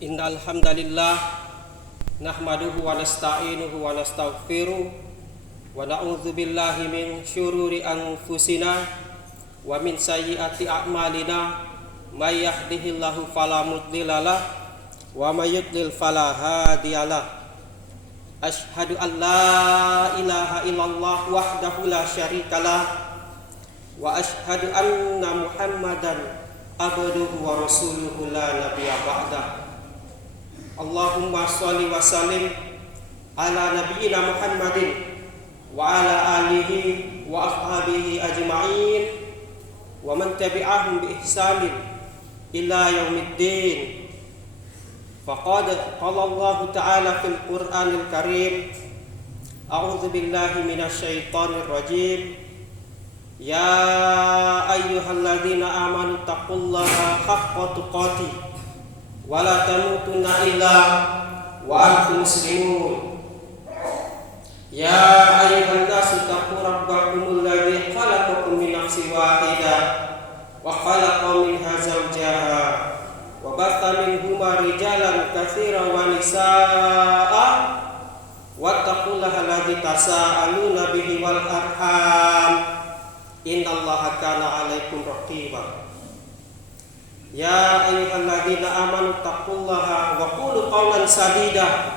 Innal hamdalillah nahmaduhu wa nasta'inuhu wa nastaghfiruh wa na'udzu billahi min syururi anfusina wa min sayyiati a'malina may yahdihillahu fala mudhillalah wa may yudlil fala hadiyalah. Asyhadu an la ilaha illallah wahdahu la syarikalah wa asyhadu anna Muhammadan abduhu wa rasuluhu la nabiyya ba'dah. Allahumma sholli wa sallim ala nabiyyina Muhammadin wa ala alihi wa ashabihi ajma'in wa man tabi'ahum bi ihsanin ila yaumiddin. Faqad qala Allah ta'ala fil Qur'anil Karim, a'udzu billahi minasy syaithanir rajim. Ya ayyuhalladzina amanu taqullaha haqqa tuqatih wa la tamutunna illa wa antum muslimun. Ya ayyuhan nasu taqu rabbakumul ladzi khalaqakum min nafsin wahidah wa khalaqa minha zawjaha wa batha minhuma rijalan katsiran wa nisaa'a wattaqullaha alladzi tasaaluna bihi wal arham innallaha kana 'alaikum raqiba. Ya ayyuhalladzina amanu taqullaha wa qulu qawlan sadida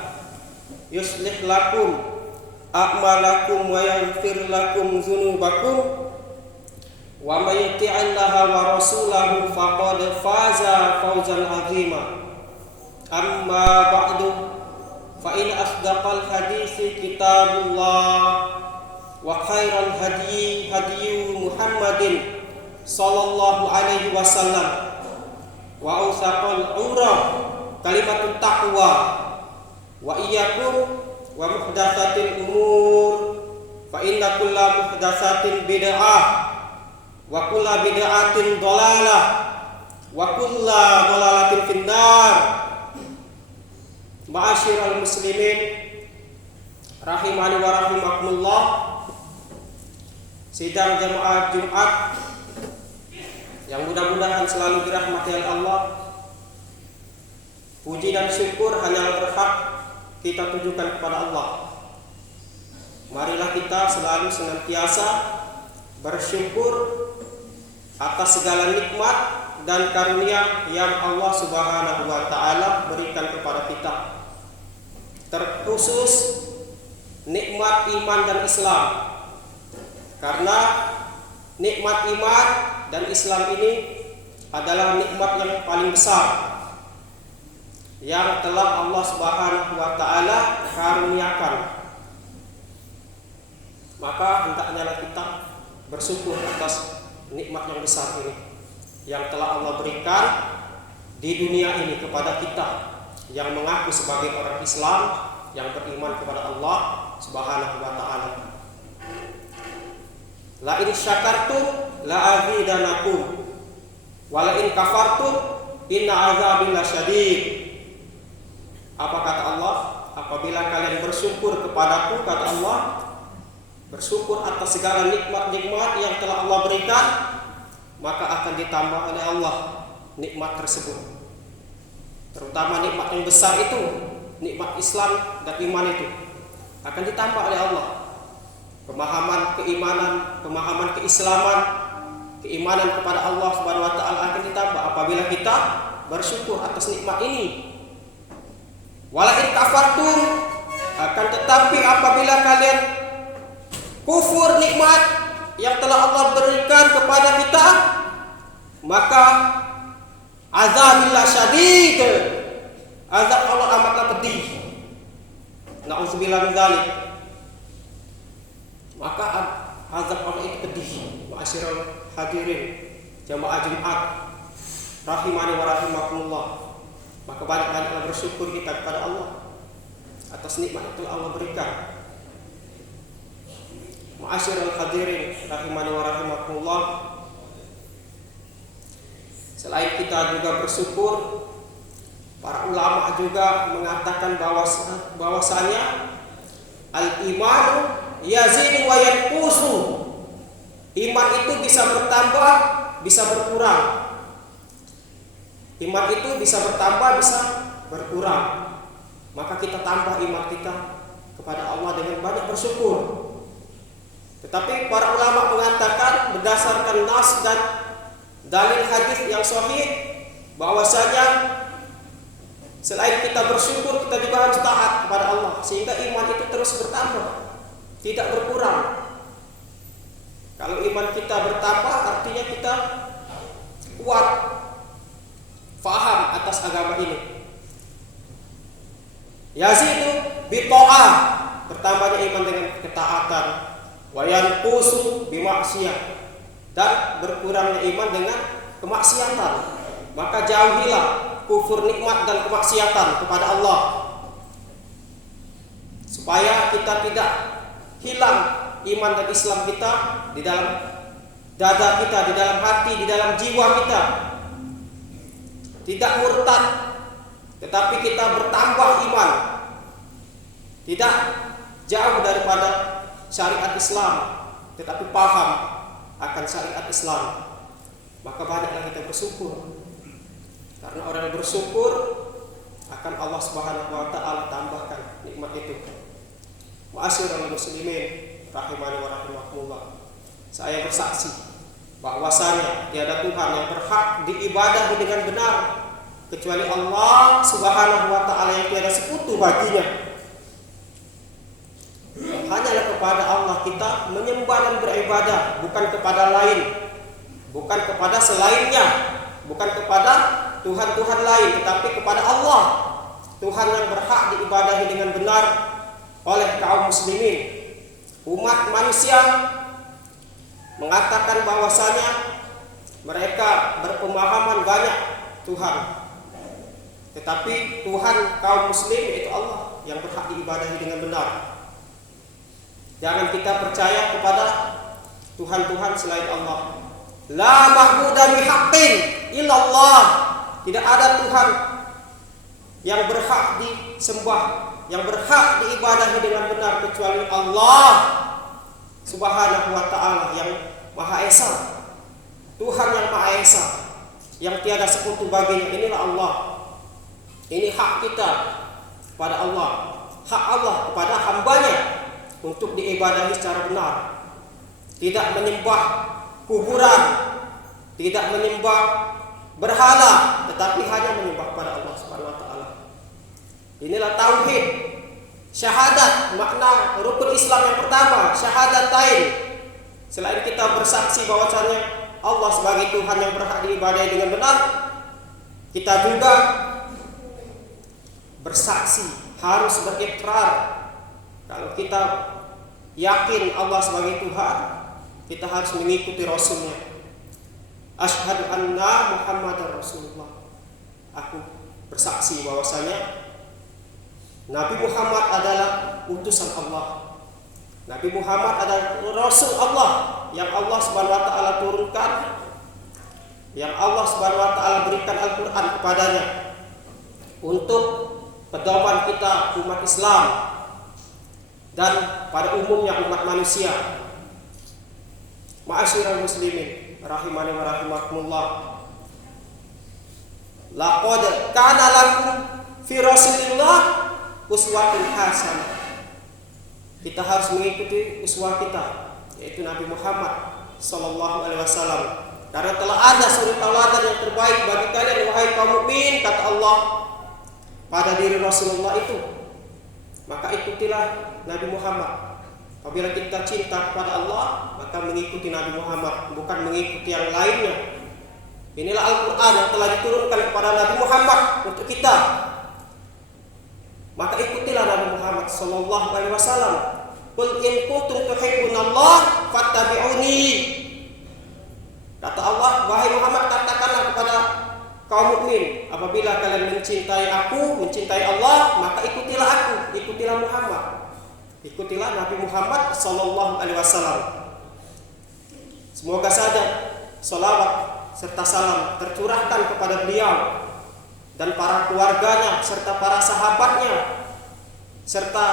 yuslih lakum a'malakum wa yaghfir lakum dzunubakum wa may yuti'illaha wa rasulahu faqad faza fawzan 'azima. Amma ba'du, fa in asdaqal haditsi kitabullah wa khairal hadyi hadyu Muhammadin sallallahu alaihi wasallam wa awsaqal umrah kalimatut taqwa wa iyyakum wa muhdatsatil umur fa inna kulla muhdatsatin bid'ah wa kulla bid'atin dhalalah wa kulla dhalalatin finnar. Ma'asyiral muslimin rahimani wa rahimakumullah. Sidang jamaah Jumat yang mudah-mudahan selalu dirahmati oleh Allah. Puji dan syukur hanya berhak kita tujukan kepada Allah. Marilah kita selalu senantiasa bersyukur atas segala nikmat dan karunia yang Allah Subhanahu wa taala berikan kepada kita. Terkhusus nikmat iman dan Islam. Karena nikmat iman dan Islam ini adalah nikmat yang paling besar yang telah Allah Subhanahu wa taala karuniakan. Maka hendaknya kita bersyukur atas nikmat yang besar ini yang telah Allah berikan di dunia ini kepada kita yang mengaku sebagai orang Islam yang beriman kepada Allah Subhanahu wa taala. La in syakartum la azidanakum wa la in kafartum inna azabi lasyadid. Apa kata Allah? Apabila kalian bersyukur kepadaku, kata Allah, bersyukur atas segala nikmat-nikmat yang telah Allah berikan, maka akan ditambah oleh Allah nikmat tersebut. Terutama nikmat yang besar itu, nikmat Islam dan iman itu akan ditambah oleh Allah. Pemahaman keimanan, pemahaman keislaman, keimanan kepada Allah Subhanahu wa taala akan ditambah apabila kita bersyukur atas nikmat ini. Walakin kafartum, akan tetapi apabila kalian kufur nikmat yang telah Allah berikan kepada kita, maka azabillah syadid, azab Allah amatlah pedih. Na'udzubillah min dzalik. Maka azab Allah itu pedih. Ma'asyiral hadirin jamaah Jumat rahimani wa rahimakumullah. Maka banyak-banyaklah bersyukur kita kepada Allah atas nikmat yang telah Allah berikan. Ma'asyiral hadirin rahimani wa rahimakumullah. Selain kita juga bersyukur, para ulama juga mengatakan bahwasanya al-imanu yazidu wa yanqusu. Iman itu bisa bertambah, bisa berkurang. Iman itu bisa bertambah, bisa berkurang, maka kita tambah iman kita kepada Allah dengan banyak bersyukur. Tetapi para ulama mengatakan berdasarkan nas dan dalil hadis yang sahih bahwasanya selain kita bersyukur, kita juga harus taat kepada Allah sehingga iman itu terus bertambah, tidak berkurang. Kalau iman kita bertambah artinya kita kuat faham atas agama ini. Yazidu bi ta'ah, bertambahnya iman dengan ketaatan, wa yanqusu bi maksiyah, dan berkurangnya iman dengan kemaksiatan. Maka jauhilah kufur nikmat dan kemaksiatan kepada Allah, supaya kita tidak hilang iman dan Islam kita di dalam dada kita, di dalam hati, di dalam jiwa kita. Tidak murtad, tetapi kita bertambah iman, tidak jauh daripada syariat Islam, tetapi paham akan syariat Islam. Maka banyaklah kita bersyukur, karena orang yang bersyukur akan Allah Subhanahu wa taala tambahkan nikmat itu. Ma'asyiral muslimin rahimani wa rahimakumullah. Saya bersaksi bahwasanya tiada Tuhan yang berhak diibadahi dengan benar kecuali Allah Subhanahu wa taala yang tiada sekutu baginya. Hanyalah kepada Allah kita menyembah dan beribadah, bukan kepada lain, bukan kepada selainnya, bukan kepada Tuhan-Tuhan lain, tetapi kepada Allah, Tuhan yang berhak diibadahi dengan benar oleh kaum muslimin. Umat manusia mengatakan bahwasanya mereka berpemahaman banyak Tuhan, tetapi Tuhan kaum muslim yaitu Allah yang berhak diibadahi dengan benar. Jangan kita percaya kepada Tuhan-Tuhan selain Allah. La ma'budu bihaqqin illallah. Tidak ada Tuhan yang berhak disembah, yang berhak diibadahi dengan benar kecuali Allah Subhanahu wa taala yang Maha Esa. Tuhan yang Maha Esa, yang tiada sekutu baginya. Inilah Allah. Ini hak kita kepada Allah, hak Allah kepada hambanya untuk diibadahi secara benar. Tidak menyembah kuburan, tidak menyembah berhala, tetapi hanya menyembah kepada Allah Subhanahu wa taala. Inilah tauhid, syahadat, makna rukun Islam yang pertama, syahadatain. Selain kita bersaksi bahwasanya Allah sebagai Tuhan yang berhak diibadahi dengan benar, kita juga bersaksi, harus berikrar. Kalau kita yakin Allah sebagai Tuhan, kita harus mengikuti Rasulnya. Asyhadu anna Muhammadar Rasulullah. Aku bersaksi bahwasanya Nabi Muhammad adalah utusan Allah. Nabi Muhammad adalah Rasul Allah yang Allah Subhanahu wa taala turunkan, yang Allah Subhanahu wa taala berikan Al-Qur'an kepadanya untuk pedoman kita umat Islam dan pada umumnya umat manusia. Ma'asyiral muslimin rahimani wa rahimakumullah. Laqad kana lakum fi Rasulillah uswatun hasanah. Kita harus mengikuti uswah kita, yaitu Nabi Muhammad sallallahu alaihi wasallam. Karena telah ada suri tauladan yang terbaik bagi kalian wahai kaum mukmin, kata Allah pada diri Rasulullah itu. Maka ikutilah Nabi Muhammad. Apabila kita cinta kepada Allah, maka mengikuti Nabi Muhammad, bukan mengikuti yang lainnya. Inilah Al-Quran yang telah diturunkan kepada Nabi Muhammad untuk kita. Maka ikutilah Nabi Muhammad sallallahu alaihi wasallam. Qul in kuntum tuhibbunallah fattabi'uni. Kata Allah, wahai Muhammad, katakanlah kepada kaum mukmin, apabila kalian mencintai aku, mencintai Allah, maka ikutilah aku, ikutilah Muhammad. Ikutilah Nabi Muhammad sallallahu alaihi wasallam. Semoga saja salawat serta salam tercurahkan kepada beliau dan para keluarganya serta para sahabatnya serta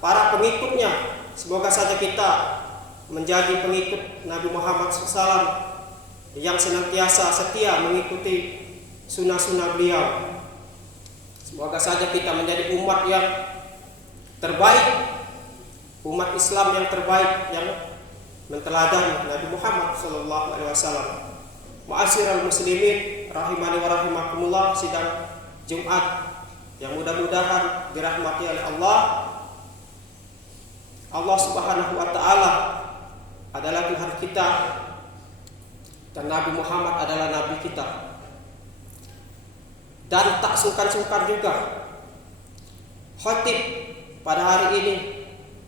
para pengikutnya. Semoga saja kita menjadi pengikut Nabi Muhammad SAW yang senantiasa setia mengikuti sunnah-sunnah beliau. Semoga saja kita menjadi umat yang terbaik, umat Islam yang terbaik, yang menteladani Nabi Muhammad sallallahu alaihi wasallam. Ma'asyiral muslimin rahimani wa rahimakumullah, sidang Jumat yang mudah-mudahan dirahmati oleh Allah. Allah Subhanahu wa taala adalah Tuhan kita dan Nabi Muhammad adalah nabi kita. Dan tak sungkan-sungkan juga khatib pada hari ini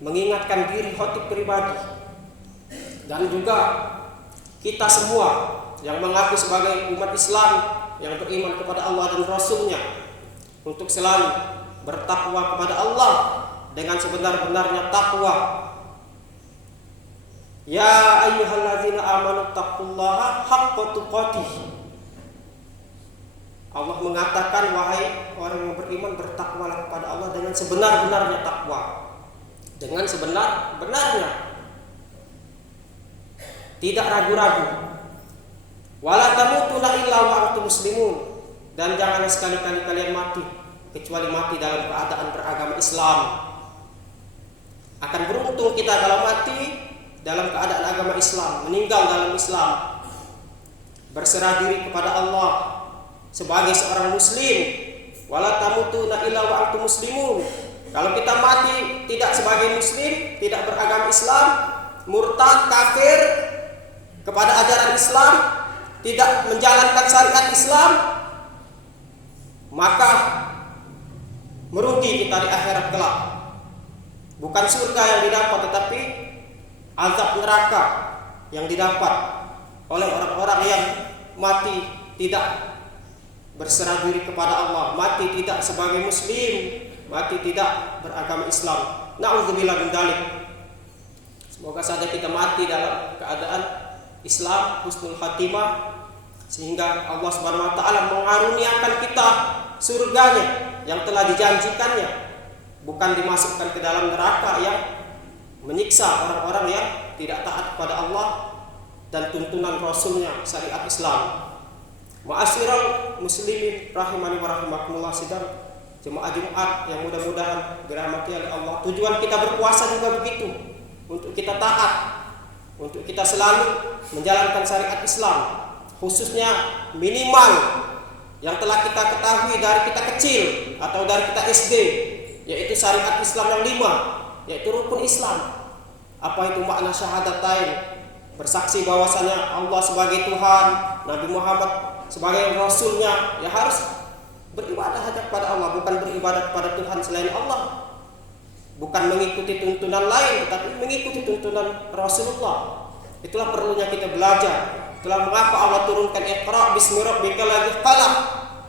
mengingatkan diri khatib pribadi dan juga kita semua yang mengaku sebagai umat Islam yang beriman kepada Allah dan Rasul-Nya untuk selalu bertakwa kepada Allah dengan sebenar-benarnya takwa. Ya ayyuhalladzina amanu taqullaha haqqa tuqatih. Allah mengatakan, wahai orang yang beriman, bertakwalah kepada Allah dengan sebenar-benarnya takwa. Dengan sebenar-benarnya, tidak ragu-ragu. Wala tamutunna illa wa antum muslimun. Dan janganlah sekali-kali kalian mati kecuali mati dalam keadaan beragama Islam. Akan beruntung kita kalau mati dalam keadaan agama Islam, meninggal dalam Islam, berserah diri kepada Allah sebagai seorang muslim. Wala tamutunna illa wa antum muslimun. Kalau kita mati tidak sebagai muslim, tidak beragama Islam, murtad, kafir kepada ajaran Islam, tidak menjalankan syariat Islam, maka merugi kita di akhirat kelak. Bukan surga yang didapat, tetapi azab neraka yang didapat oleh orang-orang yang mati tidak berserah diri kepada Allah, mati tidak sebagai muslim, mati tidak beragama Islam. Na'udzubillah min dzalik. Semoga saja kita mati dalam keadaan Islam, husnul khatimah, sehingga Allah Subhanahu wa taala mengaruniakan kita surganya yang telah dijanjikannya, bukan dimasukkan ke dalam neraka yang menyiksa orang-orang yang tidak taat kepada Allah dan tuntunan Rasul-Nya, syariat Islam. Ma'asyiral muslimin rahimani wa rahimakumullah, sidang jemaah Jumat yang mudah-mudahan dirahmati oleh Allah. Tujuan kita berpuasa juga begitu, untuk kita taat, untuk kita selalu menjalankan syariat Islam, khususnya minimal yang telah kita ketahui dari kita kecil atau dari kita SD, yaitu syariat Islam yang 5, yaitu rukun Islam. Apa itu makna syahadatain? Bersaksi bahwasanya Allah sebagai Tuhan, Nabi Muhammad sebagai Rasul-Nya, ya harus beribadah hanya kepada Allah, bukan beribadah kepada Tuhan selain Allah, bukan mengikuti tuntunan lain, tetapi mengikuti tuntunan Rasulullah. Itulah perlunya kita belajar. Itulah mengapa Allah turunkan Iqra bismi rabbikal ladzi khalaq.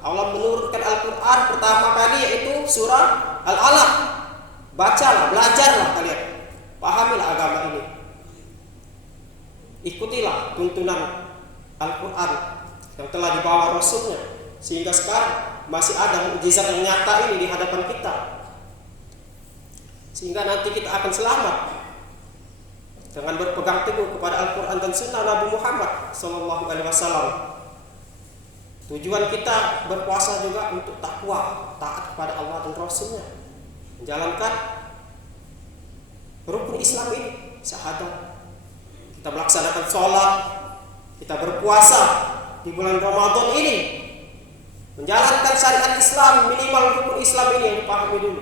Allah menurunkan Al-Quran pertama kali yaitu surah Al-Alaq. Bacalah, belajarlah kalian, pahamilah agama ini, ikutilah tuntunan Al-Quran yang telah dibawa Rasulnya, sehingga sekarang masih ada mukjizat yang nyata ini di hadapan kita, sehingga nanti kita akan selamat dengan berpegang teguh kepada Al-Quran dan Sunnah Nabi Muhammad Sallallahu Alaihi Wasallam. Tujuan kita berpuasa juga untuk takwa, taat kepada Allah dan Rasulnya, menjalankan rukun Islam ini, syahadat. Kita melaksanakan sholat, kita berpuasa di bulan Ramadan ini, menjalankan syariat Islam, minimal rukun Islam ini yang dipahami dulu.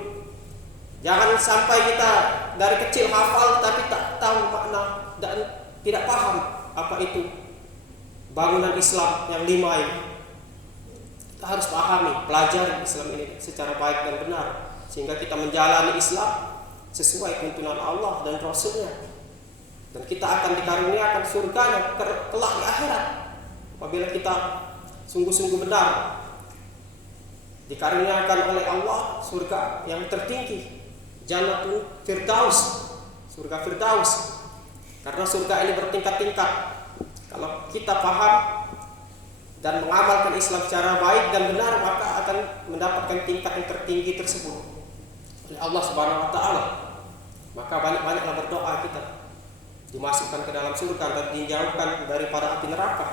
Jangan sampai kita dari kecil hafal tapi tak tahu makna dan tidak paham apa itu bangunan Islam yang 5 ini. Kita harus pahami, pelajari Islam ini secara baik dan benar, sehingga kita menjalani Islam sesuai tuntunan Allah dan Rasul-Nya, dan kita akan dikaruniakan surganya kelak di akhirat apabila kita sungguh-sungguh benar dikaruniakan oleh Allah surga yang tertinggi, Jannatul Firdaus, surga Firdaus. Karena surga ini bertingkat-tingkat. Kalau kita paham dan mengamalkan Islam secara baik dan benar, maka akan mendapatkan tingkat yang tertinggi tersebut oleh Allah Subhanahu wa taala. Maka banyak-banyaklah berdoa kita dimasukkan ke dalam surga dan dijauhkan daripada api neraka,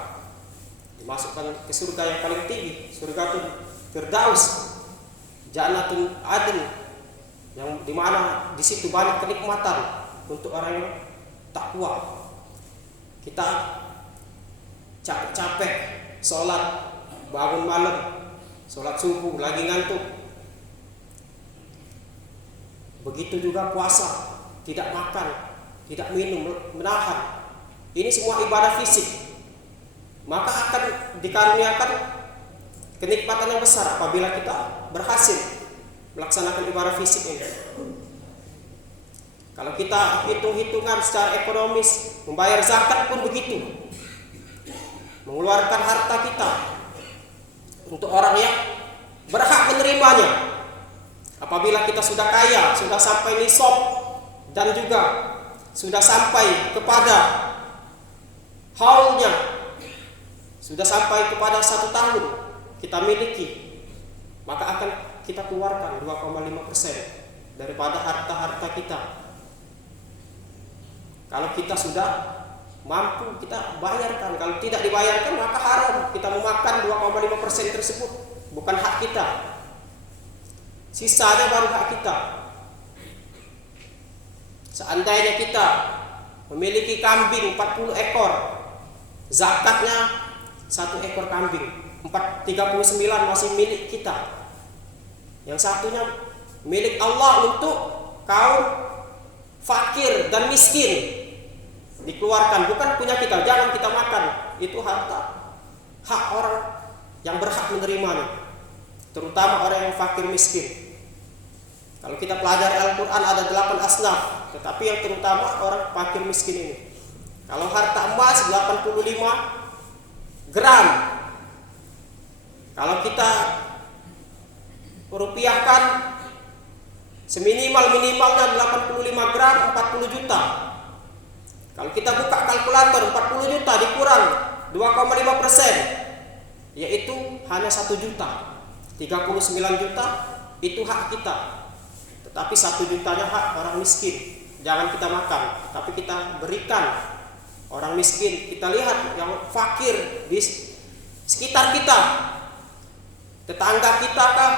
dimasukkan ke surga yang paling tinggi, surga Firdaus. Jannatun adn, yang dimana di situ banyak kenikmatan untuk orang yang takwa. Kita capek-capek sholat, bangun malam, sholat subuh lagi ngantuk. Begitu juga puasa, tidak makan, tidak minum, menahan. Ini semua ibadah fisik. Maka akan dikaruniakan kenikmatan yang besar apabila kita berhasil melaksanakan ibadah fisik ini. Kalau kita hitung-hitungan secara ekonomis, membayar zakat pun begitu. Mengeluarkan harta kita untuk orang yang berhak menerimanya. Apabila kita sudah kaya, sudah sampai nisab, dan juga sudah sampai kepada haulnya, sudah sampai kepada 1 tahun kita miliki, maka akan kita keluarkan 2,5% daripada harta-harta kita. Kalau kita sudah mampu, kita bayarkan. Kalau tidak dibayarkan, maka haram kita memakan 2,5% tersebut. Bukan hak kita. Sisanya baru hak kita. Seandainya kita memiliki kambing 40 ekor, zakatnya 1 ekor kambing, 39 masih milik kita. Yang satunya milik Allah untuk kaum fakir dan miskin, dikeluarkan, bukan punya kita, jangan kita makan. Itu harta hak orang yang berhak menerimanya, terutama orang yang fakir miskin. Kalau kita pelajari Al-Quran ada 8 asnaf, tetapi yang terutama orang fakir miskin ini. Kalau harta emas 85 gram, kalau kita rupiahkan seminimal-minimalnya 85 gram 40 juta. Kalau kita buka kalkulator, 40 juta dikurang 2,5%, yaitu hanya 1 juta. 39 juta itu hak kita. Tetapi 1 jutanya hak orang miskin. Jangan kita makan, tapi kita berikan orang miskin. Kita lihat yang fakir di sekitar kita, tetangga kita kah,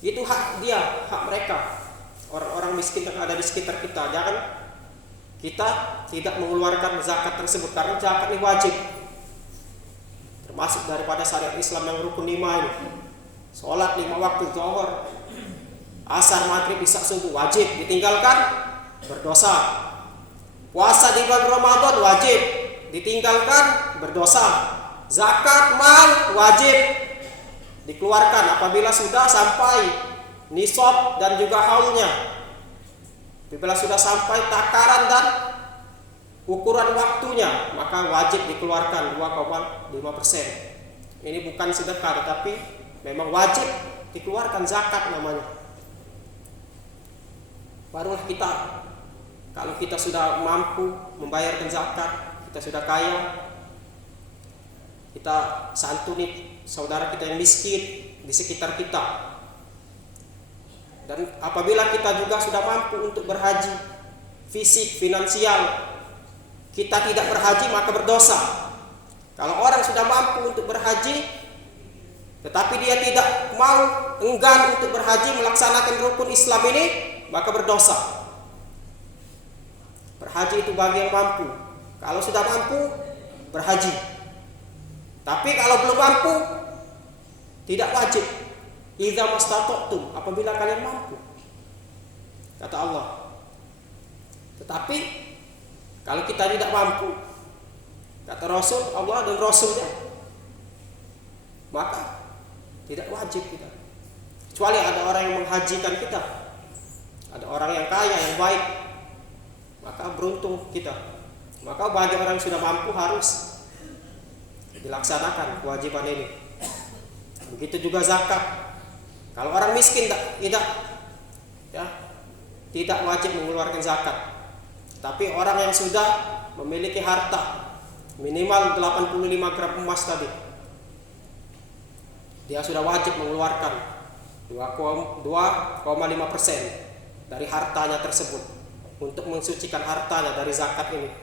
itu hak dia, hak mereka, orang-orang miskin yang ada di sekitar kita. Jangan kita tidak mengeluarkan zakat tersebut, karena zakat ini wajib, termasuk daripada syariat Islam yang rukun 5 ini. Sholat 5 waktu, zuhur, asar, maghrib, isya, subuh wajib, ditinggalkan berdosa. Puasa di bulan Ramadan wajib, ditinggalkan berdosa. Zakat mal wajib dikeluarkan apabila sudah sampai nisab dan juga haulnya. Apabila sudah sampai takaran dan ukuran waktunya, maka wajib dikeluarkan 2,5%. Ini bukan sedekah, tetapi memang wajib dikeluarkan, zakat namanya. Barulah kita, kalau kita sudah mampu membayarkan zakat, kita sudah kaya, kita santuni saudara kita yang miskin di sekitar kita. Dan apabila kita juga sudah mampu untuk berhaji, fisik, finansial, kita tidak berhaji maka berdosa. Kalau orang sudah mampu untuk berhaji, tetapi dia tidak mau, enggan untuk berhaji, melaksanakan rukun Islam ini, maka berdosa. Berhaji itu bagi yang mampu. Kalau sudah mampu, berhaji. Tapi kalau belum mampu, tidak wajib. Idza mastata'tum, apabila kalian mampu, kata Allah. Tetapi kalau kita tidak mampu, kata Rasul, Allah dan Rasulnya, maka tidak wajib kita. Kecuali ada orang yang menghajikan kita, ada orang yang kaya, yang baik, maka beruntung kita. Maka bagi orang yang sudah mampu harus dilaksanakan kewajiban ini. Begitu juga zakat. Kalau orang miskin tidak wajib mengeluarkan zakat. Tapi orang yang sudah memiliki harta minimal 85 gram emas tadi, dia sudah wajib mengeluarkan 2,5% dari hartanya tersebut untuk mensucikan hartanya dari zakat ini.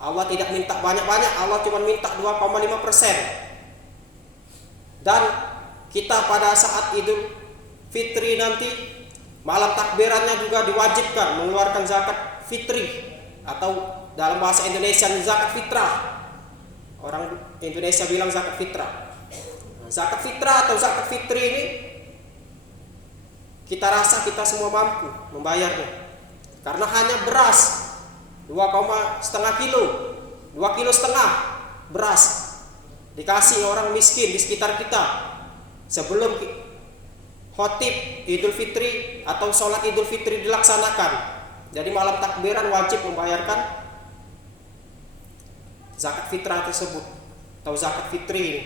Allah tidak minta banyak-banyak, Allah cuma minta 2,5%. Dan kita pada saat Idul Fitri nanti malam takbirannya juga diwajibkan mengeluarkan zakat fitri, atau dalam bahasa Indonesia zakat fitrah. Orang Indonesia bilang zakat fitrah. Zakat fitrah atau zakat fitri ini kita rasa kita semua mampu membayarnya, karena hanya beras 2,5 kilo, 2,5 kilo beras dikasih orang miskin di sekitar kita sebelum khotib Idul Fitri atau sholat Idul Fitri dilaksanakan. Jadi malam takbiran wajib membayarkan zakat fitrah tersebut atau zakat fitri ini.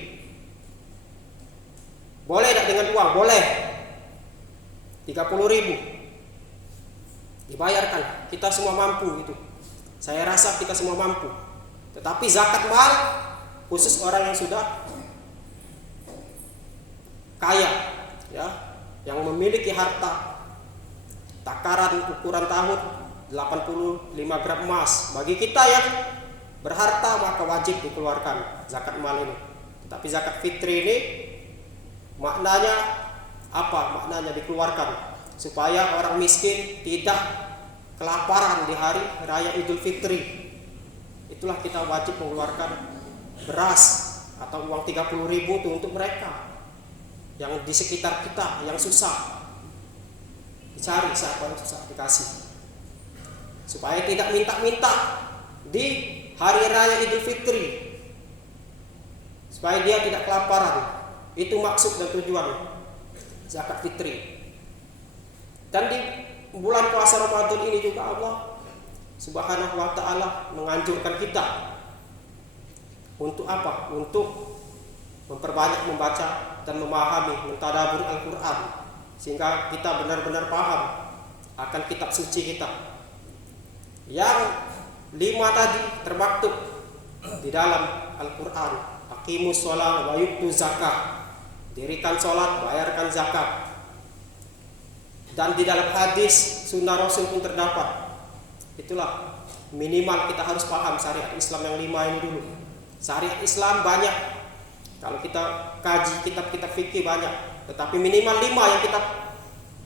Boleh tidak dengan uang? Boleh. 30.000 dibayarkan. Kita semua mampu itu. Saya rasa kita semua mampu. Tetapi zakat mal khusus orang yang sudah kaya, ya, yang memiliki harta takaran ukuran tahun 85 gram emas. Bagi kita yang berharta maka wajib dikeluarkan zakat mal ini. Tetapi zakat fitri ini maknanya apa? Maknanya dikeluarkan supaya orang miskin tidak kelaparan di hari raya Idul Fitri. Itulah kita wajib mengeluarkan beras atau uang 30.000 itu untuk mereka yang di sekitar kita yang susah. Dicari siapa yang susah dikasih, supaya tidak minta-minta di hari raya Idul Fitri, supaya dia tidak kelaparan. Itu maksud dan tujuan zakat fitri. Dan di bulan puasa Ramadan ini juga Allah Subhanahu wa ta'ala menganjurkan kita untuk apa? Untuk memperbanyak membaca dan memahami, mentadabur Al-Quran, sehingga kita benar-benar paham akan kitab suci kita. Yang 5 tadi termaktub di dalam Al-Quran. Aqimus sholat wa yu'tu zakat. Dirikan sholat, bayarkan zakat. Dan di dalam hadis sunnah Rasul pun terdapat. Itulah minimal kita harus paham syariat Islam yang 5 ini dulu. Syariat Islam banyak. Kalau kita kaji kitab-kitab fikih banyak, tetapi minimal 5 yang kita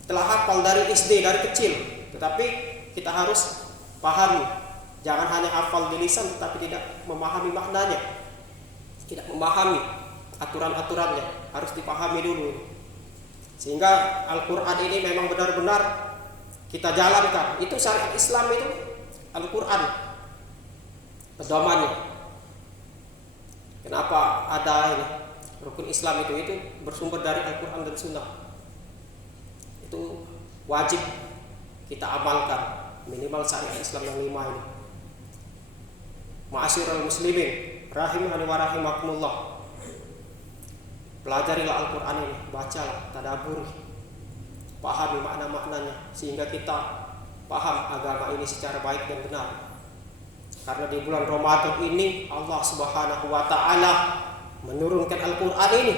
telah hafal dari SD, dari kecil. Tetapi kita harus pahami. Jangan hanya hafal di lisan tetapi tidak memahami maknanya, tidak memahami aturan-aturannya, harus dipahami dulu. Sehingga Al-Quran ini memang benar-benar kita jalankan. Itu syariat Islam, itu Al-Quran pedomannya. Kenapa ada ini rukun Islam itu bersumber dari Al-Quran dan Sunnah. Itu wajib kita amalkan, minimal syariat Islam yang 5 ini. Ma'asyiral muslimin rahimani wa rahimakumullah. Pelajarilah Al-Quran ini, bacalah, tadabburi, pahami makna-maknanya, sehingga kita paham agama ini secara baik dan benar. Karena di bulan Ramadan ini Allah Subhanahu wa ta'ala menurunkan Al-Quran ini.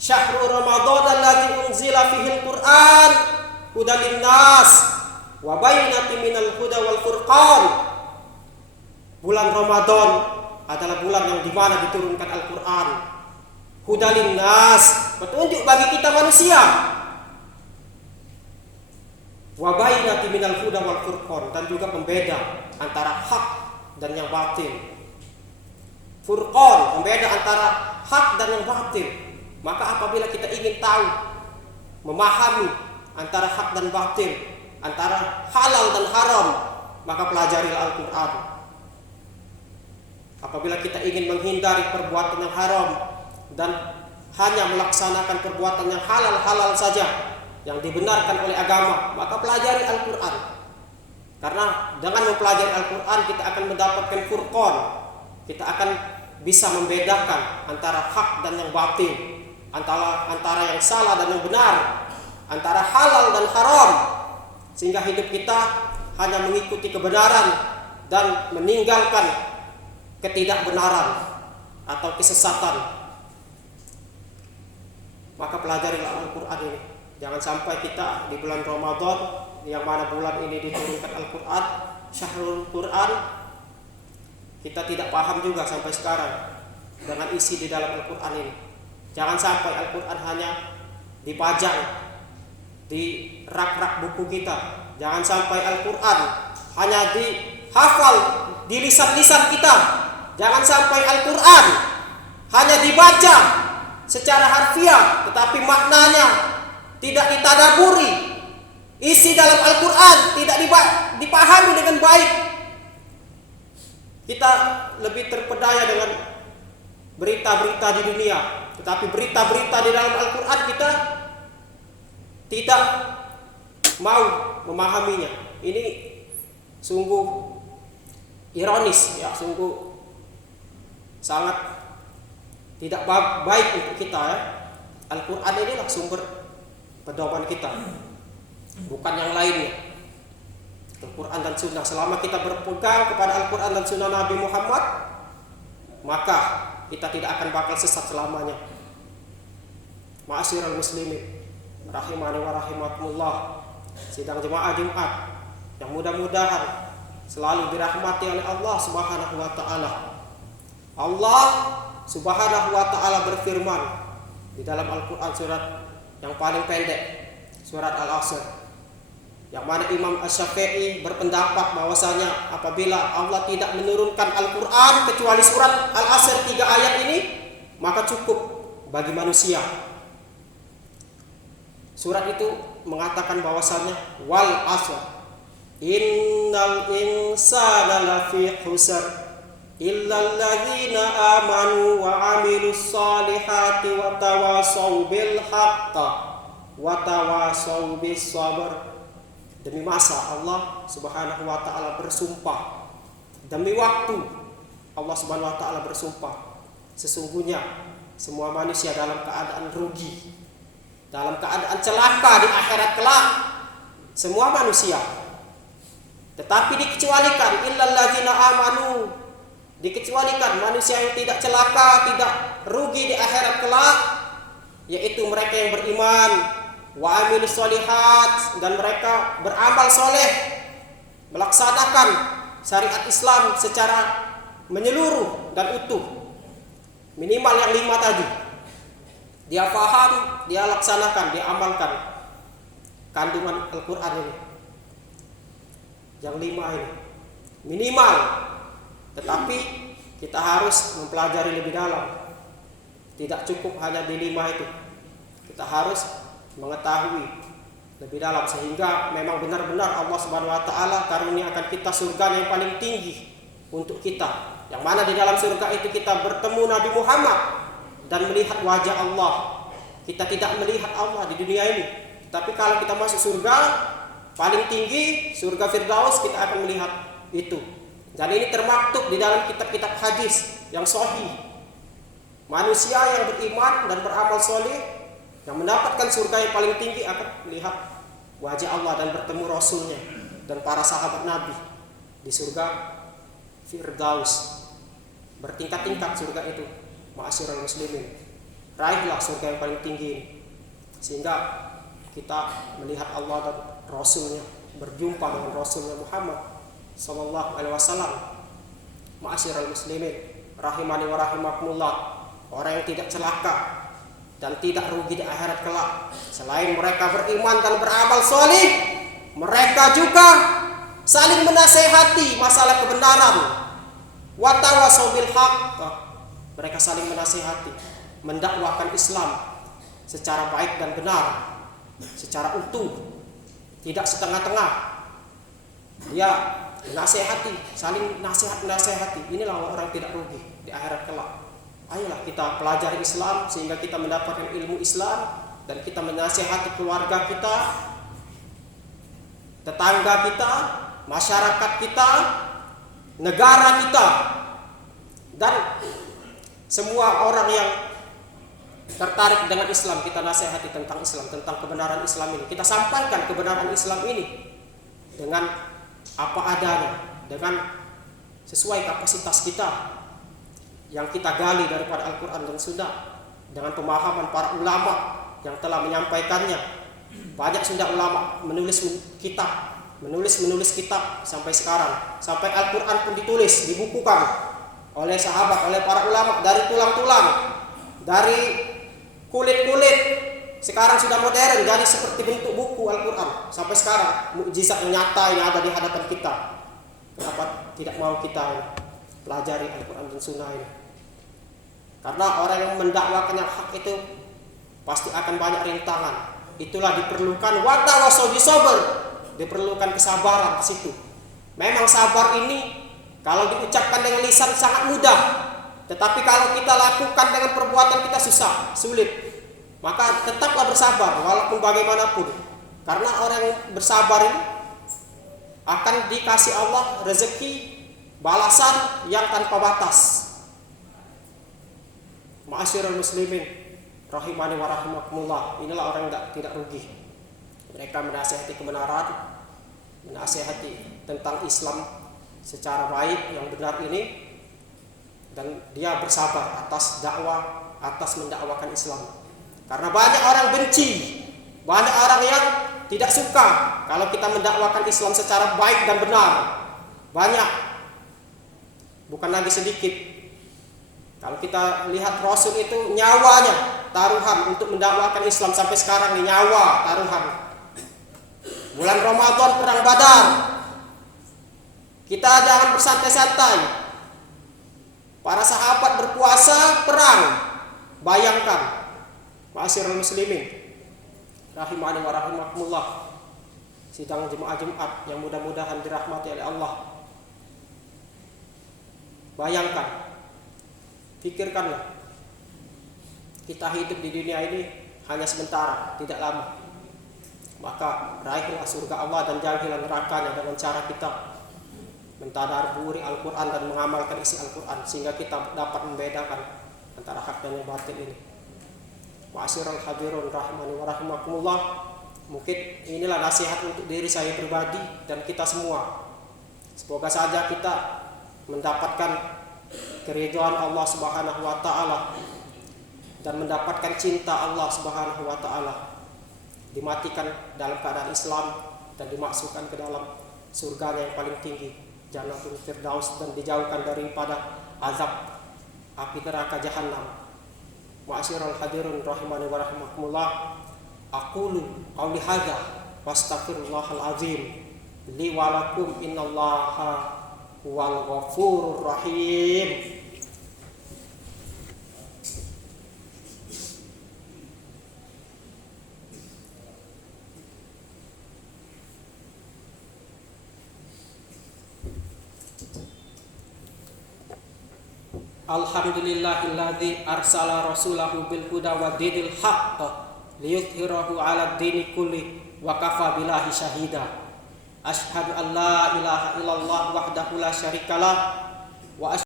Syahrul Ramadan alladzi unzila fihi Al-Quran hudan linnas wa bayyinatin minal huda wal furqan. Bulan Ramadan adalah bulan yang dimana diturunkan Al-Quran. Hudan linnas, petunjuk bagi kita manusia. Wa bayyinatin minal huda wal furqan, dan juga pembeda antara hak dan yang batil. Furqan, pembeda antara hak dan yang batil. Maka apabila kita ingin tahu, memahami antara hak dan batil, antara halal dan haram, maka pelajarilah Al-Quran. Apabila kita ingin menghindari perbuatan yang haram dan hanya melaksanakan perbuatan yang halal-halal saja, yang dibenarkan oleh agama, maka pelajari Al-Quran. Karena dengan mempelajari Al-Quran kita akan mendapatkan furqan. Kita akan bisa membedakan antara hak dan yang batil, antara yang salah dan yang benar, antara halal dan haram, sehingga hidup kita hanya mengikuti kebenaran dan meninggalkan ketidakbenaran atau kesesatan. Maka pelajarilah Al-Quran ini. Jangan sampai kita di bulan Ramadan, yang mana bulan ini diturunkan Al-Quran, Syahrul Quran, kita tidak paham juga sampai sekarang dengan isi di dalam Al-Quran ini. Jangan sampai Al-Quran hanya dipajang di rak-rak buku kita. Jangan sampai Al-Quran hanya dihafal di lisan-lisan kita. Jangan sampai Al-Quran hanya dibaca secara harfiah, tetapi maknanya tidak ditadaburi. Isi dalam Al-Quran tidak dipahami dengan baik. Kita lebih terpedaya dengan berita-berita di dunia, tetapi berita-berita di dalam Al-Quran kita tidak mau memahaminya. Ini sungguh ironis ya, sungguh sangat tidak baik untuk kita ya. Al-Quran inilah sumber pedoman kita, bukan yang lainnya. Al-Quran dan Sunnah. Selama kita berpegang kepada Al-Quran dan Sunnah Nabi Muhammad, maka kita tidak akan bakal sesat selamanya. Ma'asyiral muslimin rahimani wa rahimakumullah, sidang jemaah Jumat yang mudah-mudahan selalu dirahmati oleh Allah Subhanahu wa taala. Allah Subhanahu wa taala berfirman di dalam Al-Quran surat yang paling pendek, surat Al-Asr, yang mana Imam Asy-Syafi'i berpendapat bahwasanya apabila Allah tidak menurunkan Al-Quran kecuali surat Al-Asr 3 ayat ini, maka cukup bagi manusia. Surat itu mengatakan bahwasanya wal asr innal insana lafi khusr illal ladzina amanu wa amilus solihati wa tawasaw bil haqqi wa tawasaw bis sabr. Demi masa Allah Subhanahu wa taala bersumpah, demi waktu Allah Subhanahu wa taala bersumpah, sesungguhnya semua manusia dalam keadaan rugi, dalam keadaan celaka di akhirat kelak, semua manusia. Tetapi dikecualikan illal ladzina amanu, dikecualikan manusia yang tidak celaka, tidak rugi di akhirat kelak, yaitu mereka yang beriman, wa amilus solihat, dan mereka beramal soleh, melaksanakan syariat Islam secara menyeluruh dan utuh. Minimal yang 5 tadi dia paham, dia laksanakan, dia amalkan kandungan Al-Quran ini. Yang 5 ini minimal. Tetapi kita harus mempelajari lebih dalam. Tidak cukup hanya di 5 itu. Kita harus mengetahui lebih dalam sehingga memang benar-benar Allah Subhanahu wa taala karuniakan kita surga yang paling tinggi untuk kita. Yang mana di dalam surga itu kita bertemu Nabi Muhammad dan melihat wajah Allah. Kita tidak melihat Allah di dunia ini. Tapi kalau kita masuk surga paling tinggi, surga Firdaus, kita akan melihat itu. Dan ini termaktub di dalam kitab-kitab hadis yang sahih. Manusia yang beriman dan beramal soleh yang mendapatkan surga yang paling tinggi akan melihat wajah Allah dan bertemu Rasulnya dan para sahabat Nabi di surga Firdaus. Bertingkat-tingkat surga itu. Ma'asyiral muslimin, raihlah surga yang paling tinggi ini, sehingga kita melihat Allah dan Rasulnya, berjumpa dengan Rasulnya Muhammad sallallahu alaihi wasallam. Ma'asyiral muslimin rahimani wa rahimakumullah, orang yang tidak celaka dan tidak rugi di akhirat kelak selain mereka beriman dan beramal soleh, mereka juga saling menasehati masalah kebenaran. Wa tawasaw bil haqq, mereka saling menasehati, mendakwakan Islam secara baik dan benar, secara utuh, tidak setengah-tengah. Dia menasehati, saling nasihat-nasehati. Inilah orang tidak rugi di akhirat kelak. Ayolah kita pelajari Islam sehingga kita mendapatkan ilmu Islam dan kita menasehati keluarga kita, tetangga kita, masyarakat kita, negara kita, dan semua orang yang tertarik dengan Islam. Kita nasihati tentang Islam, tentang kebenaran Islam ini. Kita sampaikan kebenaran Islam ini dengan apa adanya, dengan sesuai kapasitas kita yang kita gali daripada Al-Quran dan Sunnah, dengan pemahaman para ulama yang telah menyampaikannya. Banyak sudah ulama menulis kitab sampai sekarang, sampai Al-Quran pun ditulis, dibukukan oleh sahabat, oleh para ulama, dari tulang-tulang, dari kulit-kulit sekarang sudah modern, jadi seperti bentuk buku Al-Quran. Sampai sekarang mukjizat yang nyata yang ada di hadapan kita. Kenapa tidak mau kita pelajari Al-Quran dan Sunnah ini? Karena orang yang mendakwakan yang hak itu pasti akan banyak rintangan. Itulah diperlukan watawasaw bisobr, diperlukan kesabaran di situ. Memang sabar ini kalau diucapkan dengan lisan sangat mudah, tetapi kalau kita lakukan dengan perbuatan kita susah, sulit. Maka tetaplah bersabar walaupun bagaimanapun. Karena orang yang bersabar ini akan dikasih Allah rezeki balasan yang tanpa batas. Ma'asyiral muslimin rahimani wa rahimakumullah. Inilah orang yang tidak rugi. Mereka menasihati kebenaran, menasihati tentang Islam secara baik yang benar ini, dan dia bersabar atas dakwah, atas mendakwakan Islam. Karena banyak orang benci, banyak orang yang tidak suka kalau kita mendakwakan Islam secara baik dan benar. Banyak, bukan lagi sedikit. Kalau kita lihat Rasul itu nyawanya taruhan untuk mendakwakan Islam sampai sekarang nih, nyawa taruhan. Bulan Ramadan perang Badar, kita jangan bersantai-santai. Para sahabat berpuasa perang. Bayangkan, ma'asyiral muslimin rahimani wa rahimakumullah, sidang jemaah Jumat yang mudah-mudahan dirahmati oleh Allah. Bayangkan, pikirkanlah, kita hidup di dunia ini hanya sementara, tidak lama. Maka raihlah surga Allah dan jauhilah nerakanya dengan cara kita mentadabburi Al-Quran dan mengamalkan isi Al-Quran, sehingga kita dapat membedakan antara hak dan yang batil ini. Ma'asyiral hadirun rahimani wa rahimakumullah. Mungkin inilah nasihat untuk diri saya pribadi dan kita semua. Semoga saja kita mendapatkan keridhaan Allah Subhanahu wa taala dan mendapatkan cinta Allah Subhanahu wa taala, dimatikan dalam keadaan Islam dan dimasukkan ke dalam surga yang paling tinggi, Jannatul Firdaus, dan dijauhkan daripada azab api neraka jahanam. Ma'asyiral hadirun rahimani wa rahimakumullah. Aqulu qawli hadza wastaghfirullahal azim li wa lakum, innallaha huwal ghafurur rahim. Alhamdulillahilladzi arsala rasulahu bil huda wa dinil haqq liyudhhirahu 'ala dini kulli wa kafa billahi syahida. Asyhadu an la ilaha illallah wahdahu la syarikalah wa